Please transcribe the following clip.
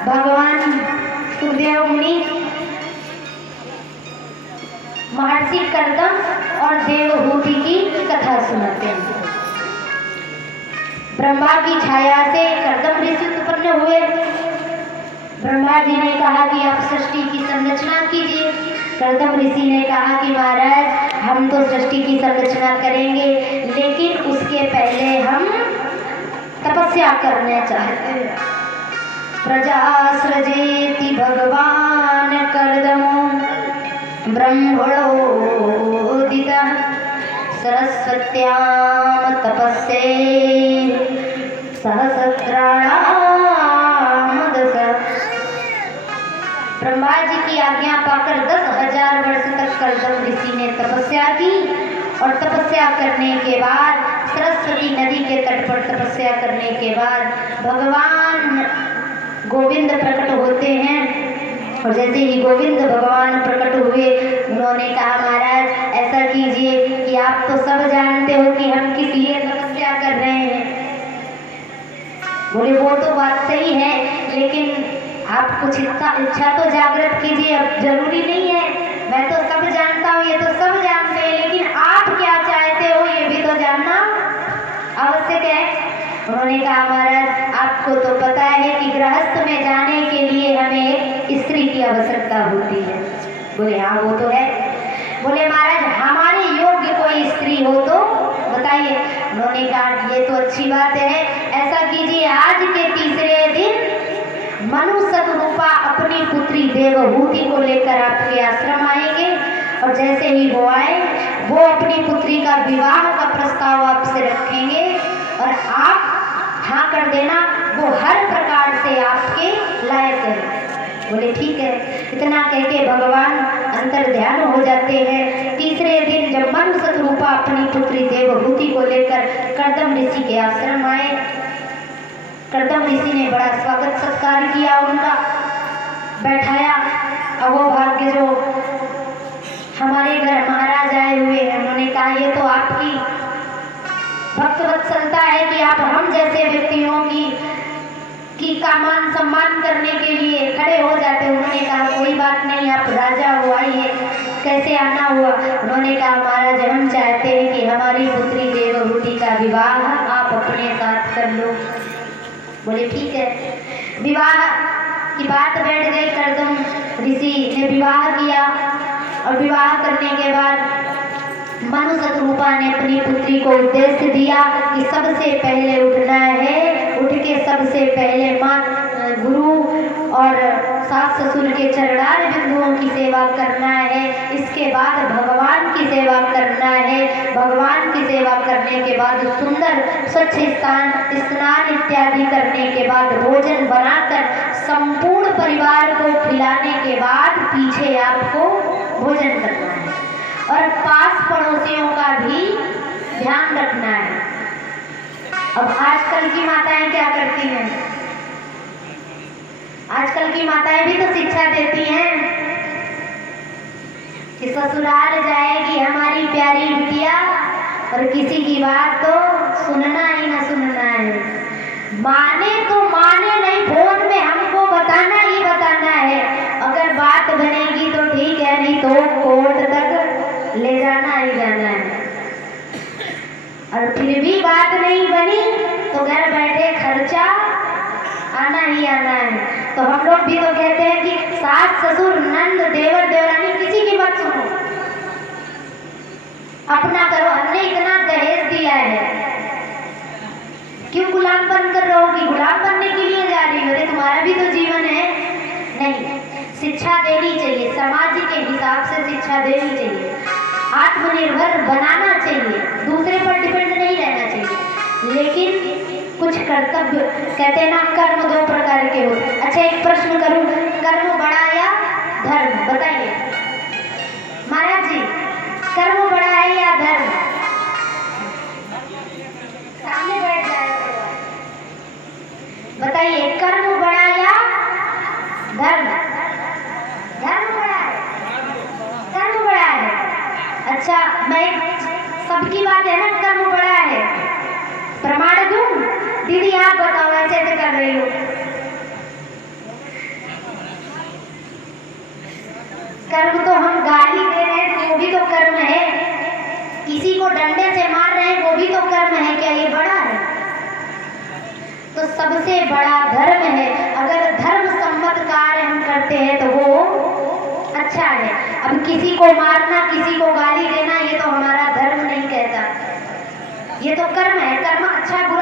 भगवान सुखदेव मुनि महर्षि कर्दम और देवहूति की कथा सुनाते हैं। ब्रह्मा की छाया से कर्दम ऋषि उत्पन्न हुए। ब्रह्मा जी ने कहा कि आप सृष्टि की संरचना कीजिए। कर्दम ऋषि ने कहा कि महाराज हम तो सृष्टि की संरचना करेंगे, लेकिन उसके पहले हम तपस्या करना चाहते हैं। प्रजा सृजेति भगवान कर्दमो ब्रह्मणोदितः सरस्वत्यां तपस्ये सहस्राणां दश। ब्रह्मा जी की आज्ञा पाकर 10,000 वर्ष तक कर्दम ऋषि ने तपस्या की और तपस्या करने के बाद सरस्वती नदी के तट पर तपस्या करने के बाद भगवान गोविंद प्रकट होते हैं। और जैसे ही गोविंद भगवान प्रकट हुए, उन्होंने कहा महाराज ऐसा कीजिए कि आप तो सब जानते हो कि हम किस लिए तपस्या कर रहे हैं। बोले वो तो बात सही है, लेकिन आप कुछ इच्छा तो जागृत कीजिए। अब जरूरी नहीं है, मैं तो सब जानता हूँ, ये तो सब जानते हैं, लेकिन आप क्या चाहते हो ये भी तो जानना आवश्यक है। उन्होंने कहा महाराज आपको तो पता है कि गृहस्थ में जाने के लिए हमें एक स्त्री की आवश्यकता होती है। बोले हाँ वो तो है। बोले महाराज हमारे योग्य कोई स्त्री हो तो बताइए। उन्होंने कहा ये तो अच्छी बात है, ऐसा कीजिए आज के तीसरे दिन मनु सतरूपा अपनी पुत्री देवहूति को लेकर आपके आश्रम आएंगे, और जैसे ही वो आए वो अपनी पुत्री का विवाह का प्रस्ताव आपसे रखेंगे और आप हाँ कर देना, वो हर प्रकार से आपके लायक है। बोले ठीक है। इतना कह के भगवान अंतर ध्यान हो जाते हैं। तीसरे दिन जब मनु सतरूपा अपनी पुत्री देवहूति को लेकर कर्दम ऋषि के आश्रम आए, कर्दम ऋषि ने बड़ा स्वागत सत्कार किया, उनका बैठाया। अब वो भाग्य जो हमारे घर महाराज आए हुए हैं, उन्होंने कहा ये तो आपकी भक्त वत्सलता है कि आप हम जैसे व्यक्तियों की का मान सम्मान करने के लिए खड़े हो जाते। उन्होंने कहा कोई बात नहीं, आप राजा हो, आइए। कैसे आना हुआ? उन्होंने कहा महाराज हम चाहते हैं कि हमारी पुत्री देवहूति का विवाह आप अपने साथ कर लो। बोले ठीक है। विवाह की बात बैठ गई। कर्दम ऋषि ने विवाह किया और विवाह करने के बाद मनु सतरूपा ने अपनी पुत्री को उद्देश्य दिया कि सबसे पहले उठना है, उठ के सबसे पहले माँ गुरु और सास ससुर के चरणार बिंदुओं की सेवा करना है। इसके बाद भगवान की सेवा करना है। भगवान की सेवा करने के बाद सुंदर स्वच्छ स्नान इत्यादि करने के बाद भोजन बनाकर संपूर्ण परिवार को खिलाने के बाद पीछे आपको भोजन करना है और पास पड़ोसियों का भी ध्यान रखना है। अब आजकल की माताएं क्या करती हैं? आजकल की माताएं भी तो शिक्षा देती हैं कि ससुराल जाएगी हमारी प्यारी बिटिया और किसी की बात तो सुनना ही ना सुनना है। माने तो माने नहीं, फोन में हमको बताना ही बताना है। अगर बात बनेगी तो ठीक है, नहीं तो कोर्ट तक ले जाना ही जाना है। और फिर भी बात नहीं बनी तो घर बैठे खर्चा आना ही आना है। तो हम लोग भी तो कहते हैं कि सास ससुर नंद देवर देवरानी किसी की मत सुनो, अपना करो। हमने इतना दहेज दिया है, क्यों गुलाम बन कर रहोगी? गुलाम बनने के लिए जा रही हो? अरे तुम्हारा भी तो जीवन है। नहीं, शिक्षा देनी चाहिए, समाज के हिसाब से शिक्षा देनी चाहिए, आत्मनिर्भर बनाना चाहिए, दूसरे पर डिपेंड नहीं रहना चाहिए। लेकिन कुछ कर्तव्य, कहते हैं ना कर्म 2 प्रकार के होते। अच्छा एक प्रश्न करूं, कर्म बड़ा या धर्म? बताइए महाराज जी, कर्म बड़ा है या धर्म? सामने बैठ जाए, बताइए कर्म बड़ा या धर्म? धर्म बड़ा है, कर्म बड़ा है। अच्छा मैं सबकी बात है ना, कर्म बड़ा है, प्रमाण दूं? दीदी आप बताओ, ऐसे कर रही हो। कर्म तो हम गाली दे रहे हैं वो भी तो कर्म है, किसी को डंडे से मार रहे हैं वो भी तो कर्म है। क्या ये बड़ा है? तो सबसे बड़ा धर्म है। अगर धर्म सम्मत कार्य हम करते हैं तो वो अच्छा है। अब किसी को मारना, किसी को गाली देना, ये तो हमारा धर्म नहीं कहता, ये तो कर्म है। कर्म अच्छा बुरा